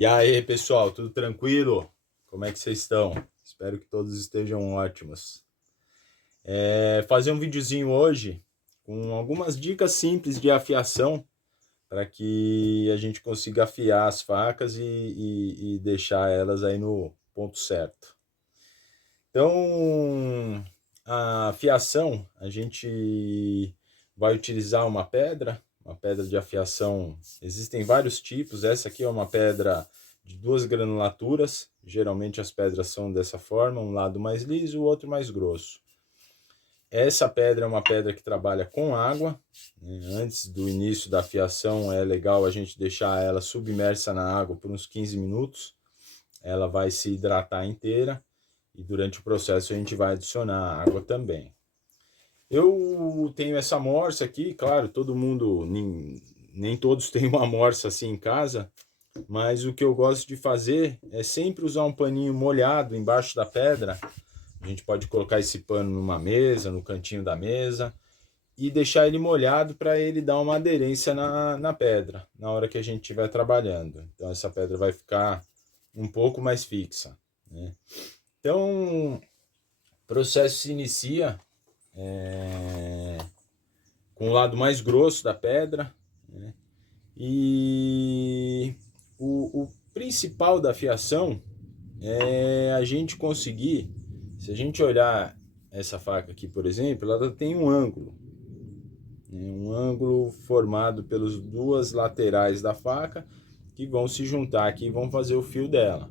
E aí, pessoal, tudo tranquilo? Como é que vocês estão? Espero que todos estejam ótimos. Fazer um videozinho hoje com algumas dicas simples de afiação para que a gente consiga afiar as facas e deixar elas aí no ponto certo. Então, a afiação, a gente vai utilizar uma pedra de afiação. Existem vários tipos. Essa aqui é uma pedra de 2 granulaturas. Geralmente as pedras são dessa forma, um lado mais liso, o outro mais grosso. Essa pedra é uma pedra que trabalha com água. Antes do início da afiação é legal a gente deixar ela submersa na água por uns 15 minutos. Ela vai se hidratar inteira e durante o processo a gente vai adicionar água também. Eu tenho essa morsa aqui, claro, todo mundo, nem todos têm uma morsa assim em casa, mas o que eu gosto de fazer é sempre usar um paninho molhado embaixo da pedra. A gente pode colocar esse pano numa mesa, no cantinho da mesa, e deixar ele molhado para ele dar uma aderência na pedra, na hora que a gente estiver trabalhando. Então essa pedra vai ficar um pouco mais fixa, né? Então o processo se inicia com o lado mais grosso da pedra, né? E o principal da fiação é a gente conseguir, se a gente olhar essa faca aqui, por exemplo, ela tem um ângulo, né? Um ângulo formado pelas duas laterais da faca que vão se juntar aqui e vão fazer o fio dela.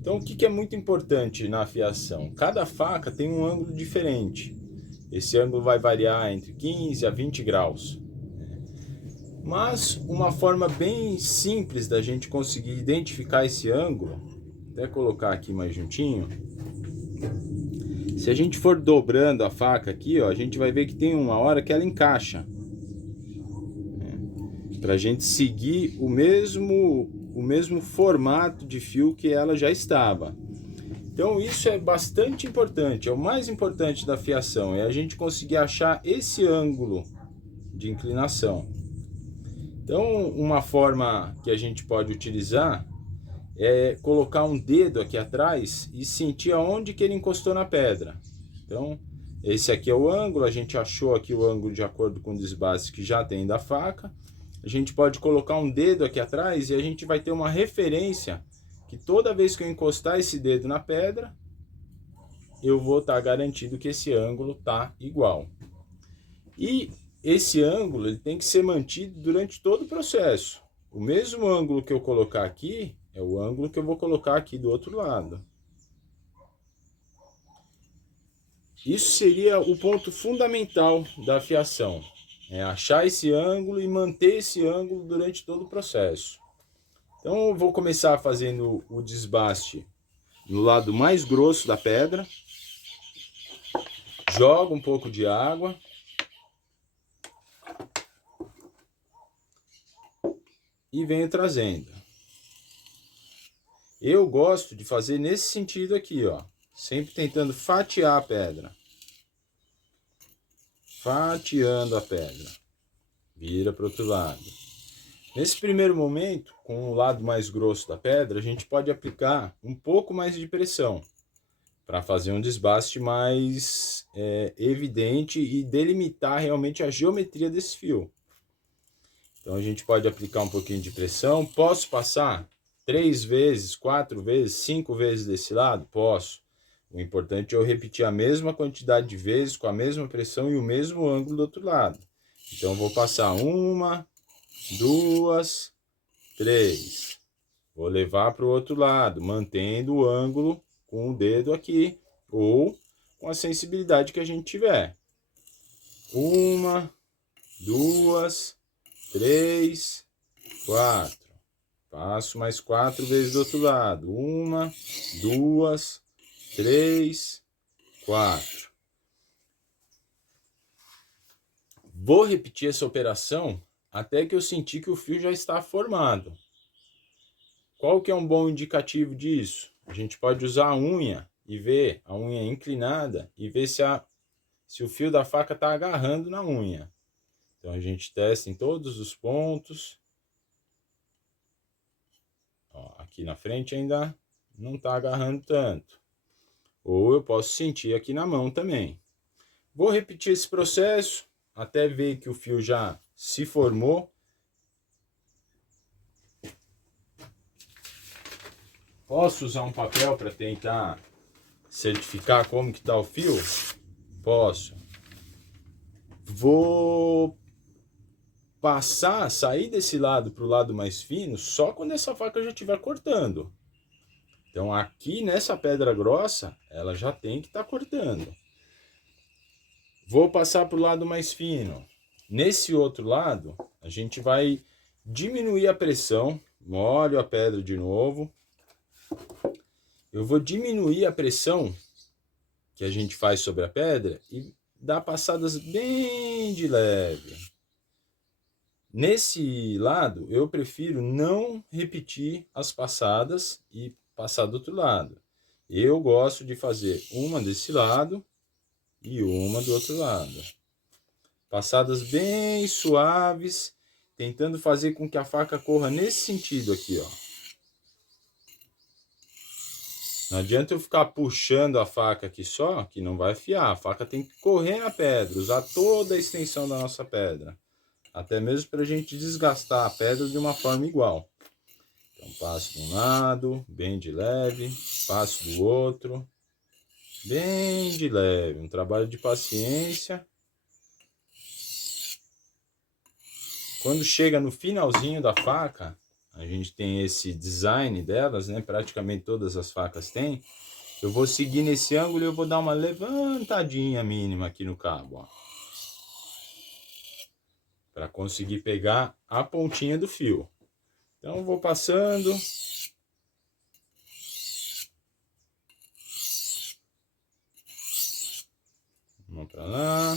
Então, o que é muito importante na afiação? Cada faca tem um ângulo diferente. Esse ângulo vai variar entre 15 a 20 graus. Mas uma forma bem simples da gente conseguir identificar esse ângulo, até colocar aqui mais juntinho, se a gente for dobrando a faca aqui, ó, a gente vai ver que tem uma hora que ela encaixa. Para a gente seguir o mesmo formato de fio que ela já estava. Então isso é bastante importante, é o mais importante da fiação, é a gente conseguir achar esse ângulo de inclinação. Então uma forma que a gente pode utilizar é colocar um dedo aqui atrás e sentir aonde que ele encostou na pedra. Então esse aqui é o ângulo, a gente achou aqui o ângulo de acordo com o desbaste que já tem da faca. A gente pode colocar um dedo aqui atrás e a gente vai ter uma referência que toda vez que eu encostar esse dedo na pedra, eu vou estar garantido que esse ângulo está igual. E esse ângulo ele tem que ser mantido durante todo o processo. O mesmo ângulo que eu colocar aqui é o ângulo que eu vou colocar aqui do outro lado. Isso seria o ponto fundamental da afiação. É achar esse ângulo e manter esse ângulo durante todo o processo. Então eu vou começar fazendo o desbaste no lado mais grosso da pedra. Jogo um pouco de água. E venho trazendo. Eu gosto de fazer nesse sentido aqui, ó. Sempre tentando fatiar a pedra. Fatiando a pedra. Vira para o outro lado. Nesse primeiro momento, com o lado mais grosso da pedra, a gente pode aplicar um pouco mais de pressão para fazer um desbaste mais evidente e delimitar realmente a geometria desse fio. Então a gente pode aplicar um pouquinho de pressão. Posso passar 3 vezes, 4 vezes, 5 vezes desse lado? Posso. O importante é eu repetir a mesma quantidade de vezes, com a mesma pressão e o mesmo ângulo do outro lado. Então eu vou passar 1, 2, 3. Vou levar para o outro lado, mantendo o ângulo com o dedo aqui, ou com a sensibilidade que a gente tiver. 1, 2, 3, 4. Passo mais 4 vezes do outro lado. 1, 2, 3, 4. Vou repetir essa operação até que eu sentir que o fio já está formado. Qual que é um bom indicativo disso? A gente pode usar a unha e ver a unha inclinada e ver se o fio da faca está agarrando na unha. Então a gente testa em todos os pontos. Ó, aqui na frente ainda não está agarrando tanto. Ou eu posso sentir aqui na mão também. Vou repetir esse processo até ver que o fio já se formou. Posso usar um papel para tentar certificar como que está o fio? Posso. Vou sair desse lado para o lado mais fino só quando essa faca já estiver cortando. Então aqui nessa pedra grossa, ela já tem que estar cortando. Vou passar para o lado mais fino. Nesse outro lado, a gente vai diminuir a pressão. Molho a pedra de novo. Eu vou diminuir a pressão que a gente faz sobre a pedra e dar passadas bem de leve. Nesse lado, eu prefiro não repetir as passadas e passar do outro lado. Eu gosto de fazer uma desse lado e uma do outro lado. Passadas bem suaves, tentando fazer com que a faca corra nesse sentido aqui, ó. Não adianta eu ficar puxando a faca aqui só, que não vai afiar. A faca tem que correr na pedra, usar toda a extensão da nossa pedra. Até mesmo para a gente desgastar a pedra de uma forma igual. Então passo de um lado, bem de leve, passo do outro, bem de leve. Um trabalho de paciência. Quando chega no finalzinho da faca, a gente tem esse design delas, né? Praticamente todas as facas têm. Eu vou seguir nesse ângulo e eu vou dar uma levantadinha mínima aqui no cabo, ó. Para conseguir pegar a pontinha do fio. Então eu vou passando. Uma para lá,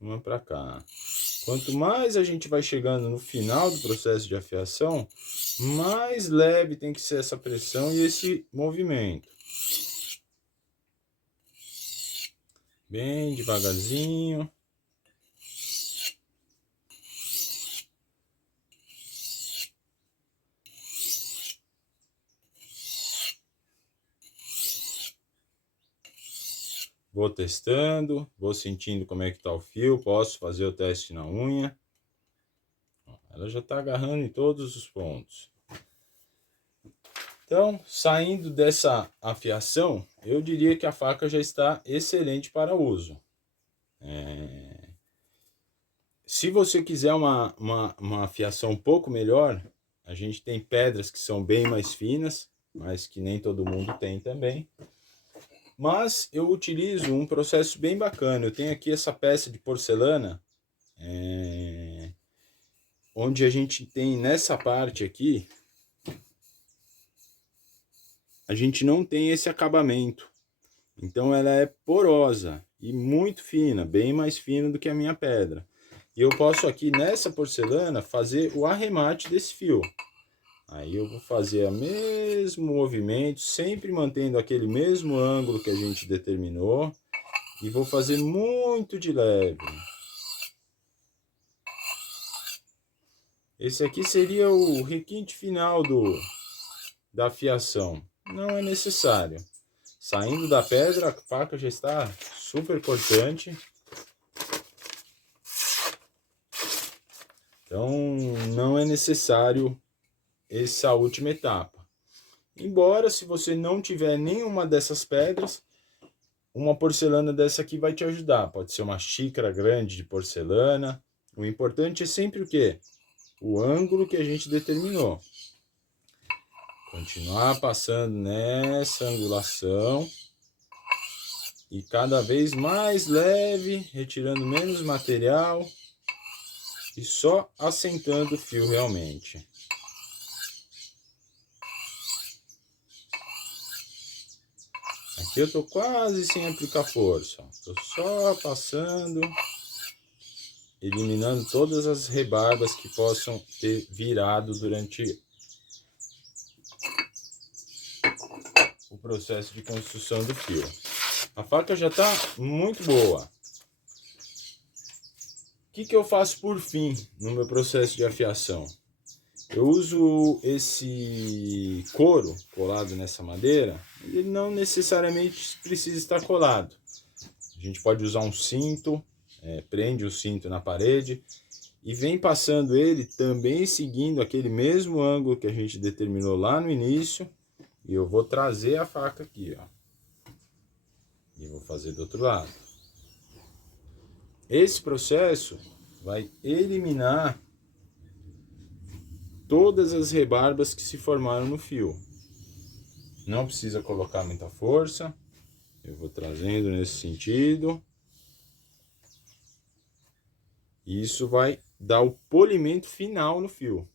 uma para cá. Quanto mais a gente vai chegando no final do processo de afiação, mais leve tem que ser essa pressão e esse movimento. Bem devagarzinho. Vou testando, vou sentindo como é que tá o fio, posso fazer o teste na unha. Ela já tá agarrando em todos os pontos. Então, saindo dessa afiação, eu diria que a faca já está excelente para uso. Se você quiser uma afiação um pouco melhor, a gente tem pedras que são bem mais finas, mas que nem todo mundo tem também. Mas eu utilizo um processo bem bacana. Eu tenho aqui essa peça de porcelana, onde a gente tem nessa parte aqui, a gente não tem esse acabamento. Então ela é porosa e muito fina, bem mais fina do que a minha pedra. E eu posso aqui nessa porcelana fazer o arremate desse fio. Aí eu vou fazer o mesmo movimento, sempre mantendo aquele mesmo ângulo que a gente determinou. E vou fazer muito de leve. Esse aqui seria o requinte final da afiação. Não é necessário. Saindo da pedra, a faca já está super cortante. Então não é necessário essa última etapa. Embora, se você não tiver nenhuma dessas pedras, uma porcelana dessa aqui vai te ajudar. Pode ser uma xícara grande de porcelana. O importante é sempre o quê? O ângulo que a gente determinou. Continuar passando nessa angulação. E cada vez mais leve, retirando menos material. E só assentando o fio realmente. Aqui eu tô quase sem aplicar força. Tô só passando, eliminando todas as rebarbas que possam ter virado durante o processo de construção do fio. A faca já tá muito boa. O que eu faço por fim no meu processo de afiação? Eu uso esse couro colado nessa madeira, ele não necessariamente precisa estar colado. A gente pode usar um cinto, prende o cinto na parede e vem passando ele também seguindo aquele mesmo ângulo que a gente determinou lá no início. E eu vou trazer a faca aqui, ó. E vou fazer do outro lado. Esse processo vai eliminar todas as rebarbas que se formaram no fio. Não precisa colocar muita força. Eu vou trazendo nesse sentido. E isso vai dar o polimento final no fio.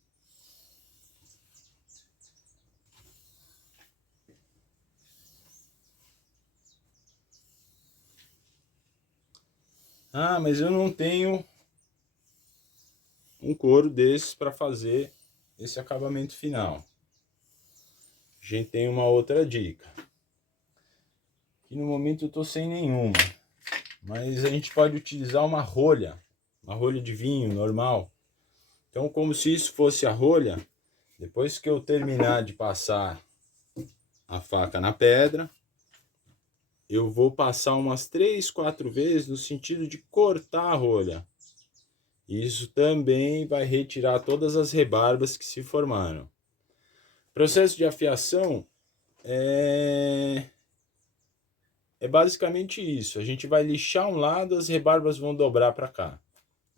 Ah, mas eu não tenho um couro desses para fazer esse acabamento final. A gente tem uma outra dica. Que no momento eu tô sem nenhuma, mas a gente pode utilizar uma rolha de vinho normal. Então, como se isso fosse a rolha, depois que eu terminar de passar a faca na pedra, eu vou passar umas 3, 4 vezes no sentido de cortar a rolha. Isso também vai retirar todas as rebarbas que se formaram. O processo de afiação é basicamente isso. A gente vai lixar um lado, as rebarbas vão dobrar para cá.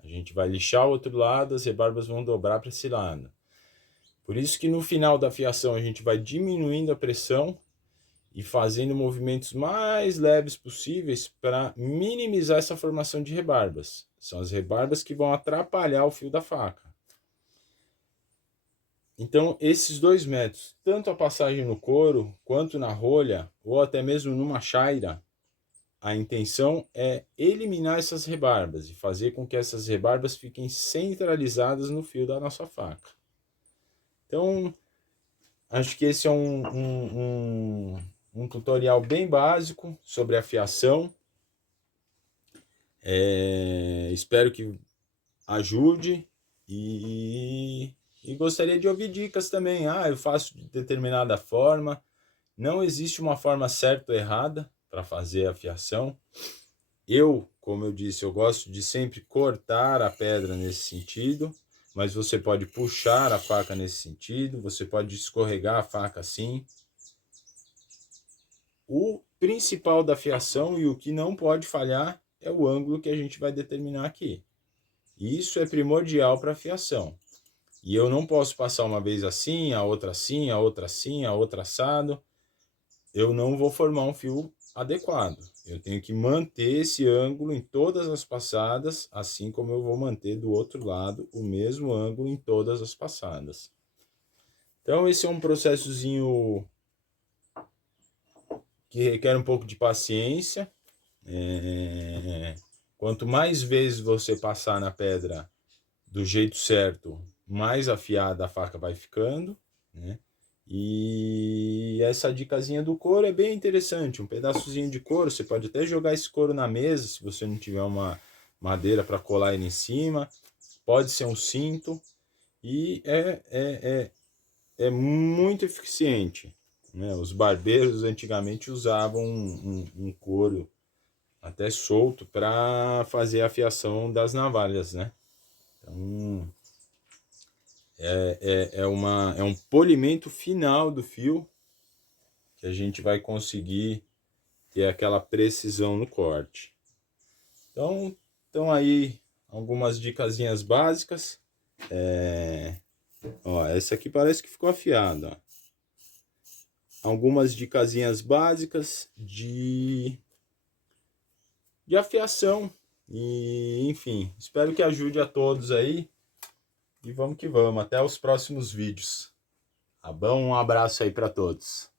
A gente vai lixar o outro lado, as rebarbas vão dobrar para esse lado. Por isso que no final da afiação a gente vai diminuindo a pressão e fazendo movimentos mais leves possíveis para minimizar essa formação de rebarbas. São as rebarbas que vão atrapalhar o fio da faca. Então, esses dois métodos, tanto a passagem no couro, quanto na rolha, ou até mesmo numa chaira, a intenção é eliminar essas rebarbas e fazer com que essas rebarbas fiquem centralizadas no fio da nossa faca. Então, acho que esse é um tutorial bem básico sobre afiação. Espero que ajude e gostaria de ouvir dicas também. Eu faço de determinada forma. Não existe uma forma certa ou errada para fazer a afiação. Como eu disse, eu gosto de sempre cortar a pedra nesse sentido, mas você pode puxar a faca nesse sentido, você pode escorregar a faca assim. O principal da afiação e o que não pode falhar é o ângulo que a gente vai determinar aqui. Isso é primordial para a afiação. E eu não posso passar uma vez assim, a outra assim, a outra assim, a outra assado. Eu não vou formar um fio adequado. Eu tenho que manter esse ângulo em todas as passadas, assim como eu vou manter do outro lado o mesmo ângulo em todas as passadas. Então esse é um processozinho que requer um pouco de paciência. Quanto mais vezes você passar na pedra do jeito certo, mais afiada a faca vai ficando, né? E essa dicasinha do couro é bem interessante. Um pedaçozinho de couro, você pode até jogar esse couro na mesa, se você não tiver uma madeira para colar ele em cima. Pode ser um cinto. E é muito eficiente, né? Os barbeiros antigamente usavam um couro até solto para fazer a afiação das navalhas, né? Então, é um polimento final do fio que a gente vai conseguir ter aquela precisão no corte. Então aí algumas dicasinhas básicas. Essa aqui parece que ficou afiada. Algumas dicasinhas básicas de afiação. E enfim, espero que ajude a todos aí. E vamos que vamos, até os próximos vídeos. Tá bom? Um abraço aí para todos.